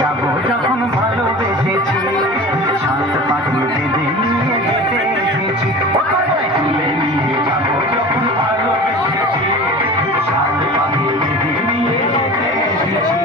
যাবো যখন ভালোবেসেছি সাত পাখি বেঁধে নিয়ে যেতে এসেছি তুলে নিয়ে যাবো যখন ভালোবেসেছি সাত পাখি বেঁধে নিয়ে যেতে এসেছি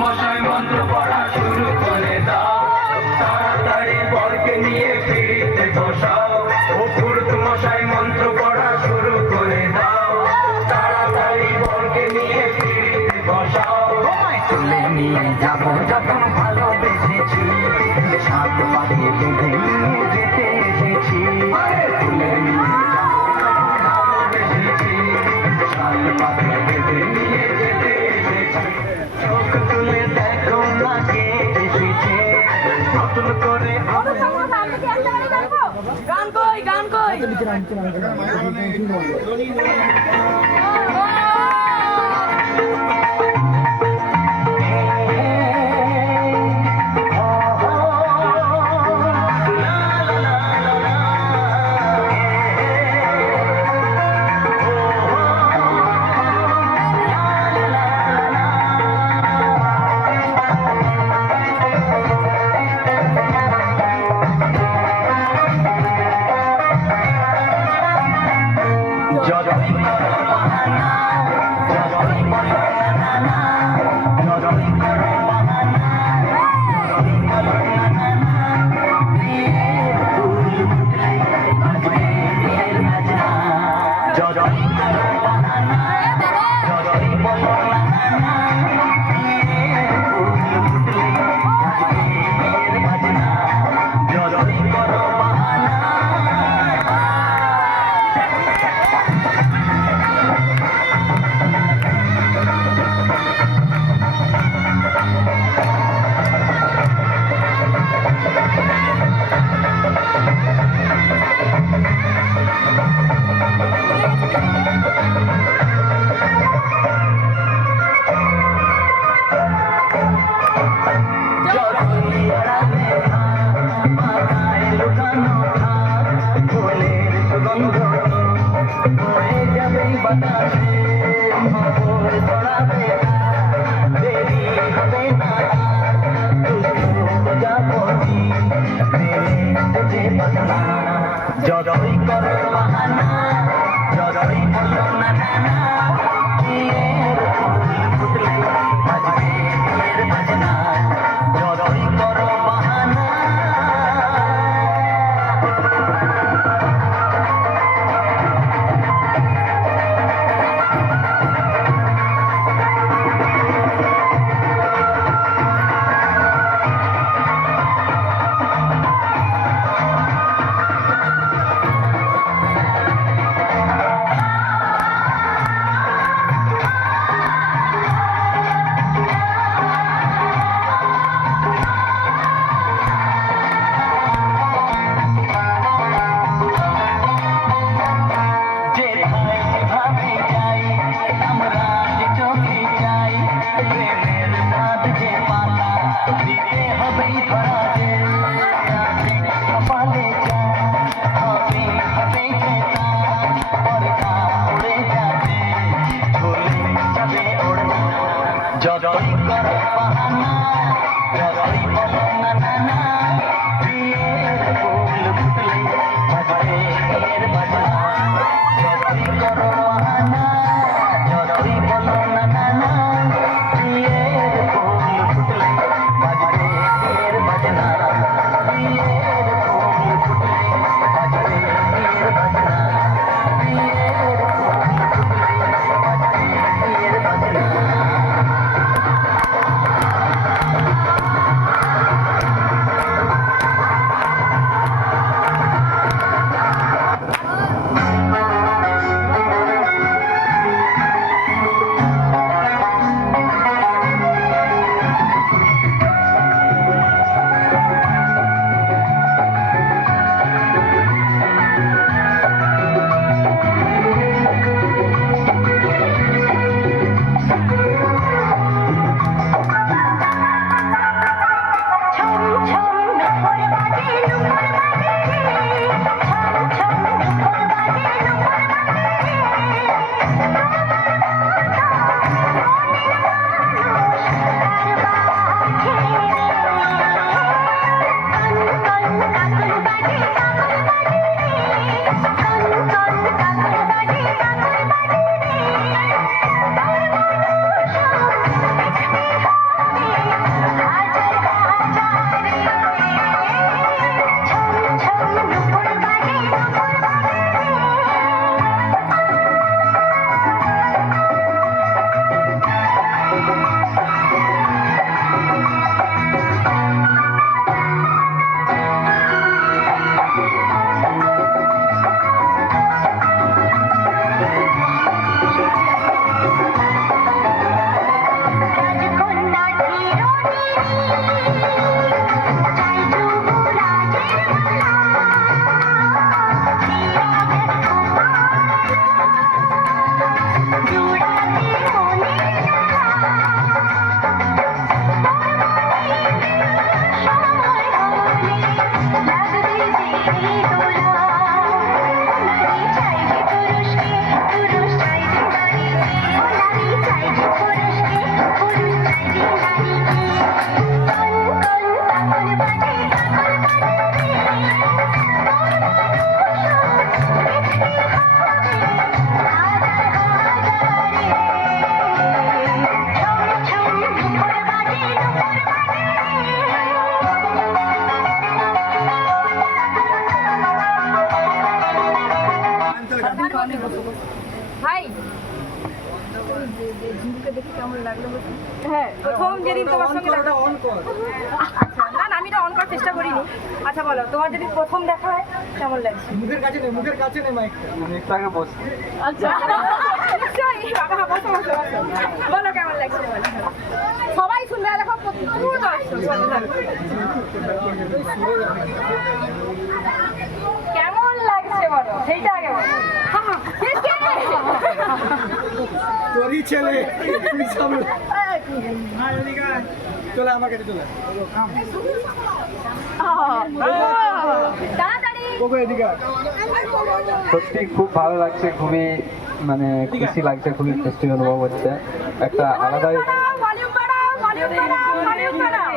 মশাই মন্ত্র পড়া শুরু করে দাও তাড়াতাড়ি বরকে নিয়ে ফিরিতে বসাও ও পুরুত মশাই মন্ত্র পড়া শুরু করে দাও তাড়াতাড়ি বরকে নিয়ে ফিরিতে বসাও তুলে নিয়ে যাবো যখন ভালোবেসেছি সাত পাখি বেঁধে নিয়ে যেতে এসেছি তুলে নিয়ে যাবো যখন ভালোবেসেছি সাত পাখি বেঁধে নিয়ে যেতে এসেছি চোখ তুলে দেখো না কে এসেছে নতুন করে গান কই গান কই যতই করো বাহানা যতই করো বাহানা যতই বলো না না না বিয়ের ফুল ফুটলে বাজবে বিয়ের বাজনা যতই করো বাহানা যতই বলো না না না বিয়ের ফুল ফুটলে বাজবে বিয়ের বাজনা বিয়ের ফুল ফুটলে বাজবে বিয়ের বাজনা বিয়ের ফুল ফুটলে বাজবে বিয়ের বাজনা ভাই ঝুমকে দেখে কেমন লাগলো? হ্যাঁ, প্রথম যেদিন তোমার সঙ্গে দেখা আচ্ছা, না না আমি এটা অন করার চেষ্টা করিনি। আচ্ছা বলো, তোমার যদি প্রথম দেখা হয় কেমন লাগছে? মুখের কাছে নে মাইকটা আগে বস। আচ্ছা নিশ্চয়ই বাবা বসো বসো বসো। বলো কেমন লাগছে বলো। সবাই শুনবে দেখো পুরো দর্শক বলতে থাকো। কেমন লাগছে বলো, সেইটা আগে বলো। তোরই ছেলে তুই সামনে চলে আমার কাছে চলে তাড়াতাড়ি সত্যি খুব ভালো লাগছে, খুবই মানে খুশি লাগছে, খুবই খুশি অনুভব হচ্ছে, একটা আলাদাই। ভলিউম বাড়াও, ভলিউম বাড়াও, ভলিউম বাড়াও।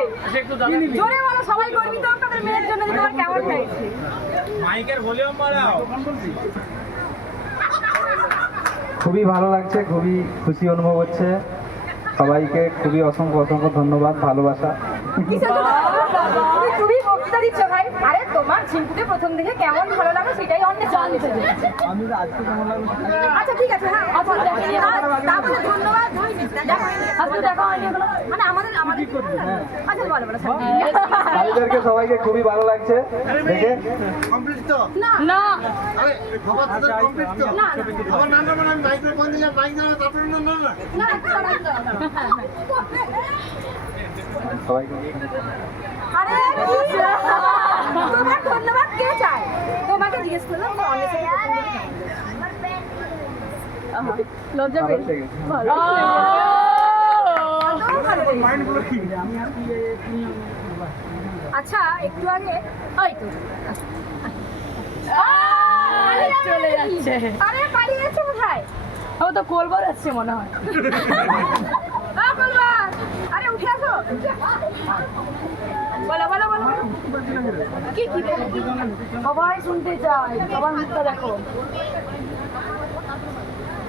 জোরে বলো, সবাই গর্বিত আপনাদের মেয়ের জন্য যে তোমার কেমন লাগছে। মাইকের ভলিউম বাড়াও। খুবই ভালো লাগছে, খুবই খুশি অনুভব হচ্ছে, সবাইকে খুবই অসংখ্য অসংখ্য ধন্যবাদ, ভালোবাসা। তুমি খুবই বক্তৃতা দিচ্ছ ভাই। আরে তোমার ঝিঙ্কুকে প্রথম দেখে কেমন ভালো লাগলো সেটাই অনেক জানতে চাই। আমি তো আজকে কেমন লাগলো আচ্ছা ঠিক আছে, হ্যাঁ তারপরে ধন্যবাদ। আজকে দেখা হয়নি এগুলো মানে আমাদের আমাদের আচ্ছা বলো বলো তাদেরকে সবাইকে খুবই ভালো লাগছে দেখে। কমপ্লিট তো না না আরে খবর তো কমপ্লিট তো না আমার নাম মানে আমি মাইক্রো ফোন দিলাম মাইক দাও তারপরে না না না সবাইকে আরে তোমার ধন্যবাদ কে চায়? তোমাকে জিজ্ঞেস করলাম লজ্জা পেয়ে আচ্ছা একটু আগে ওই তো চলে যাচ্ছে। আরে পালিয়ে যাচ্ছে কোথায়? ও তো কোলবার আসছে মনে হয়। বলবা আরে উঠে আসো বলো বলো বলো কি কি সবাই শুনতে চায় সবার মুখটা দেখো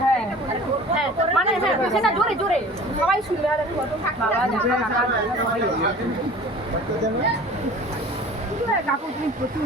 হ্যাঁ হ্যাঁ মানে হ্যাঁ সেটা জোরে জোরে সবাই শুনবে আর বাবা কাকু তুমি প্রচুর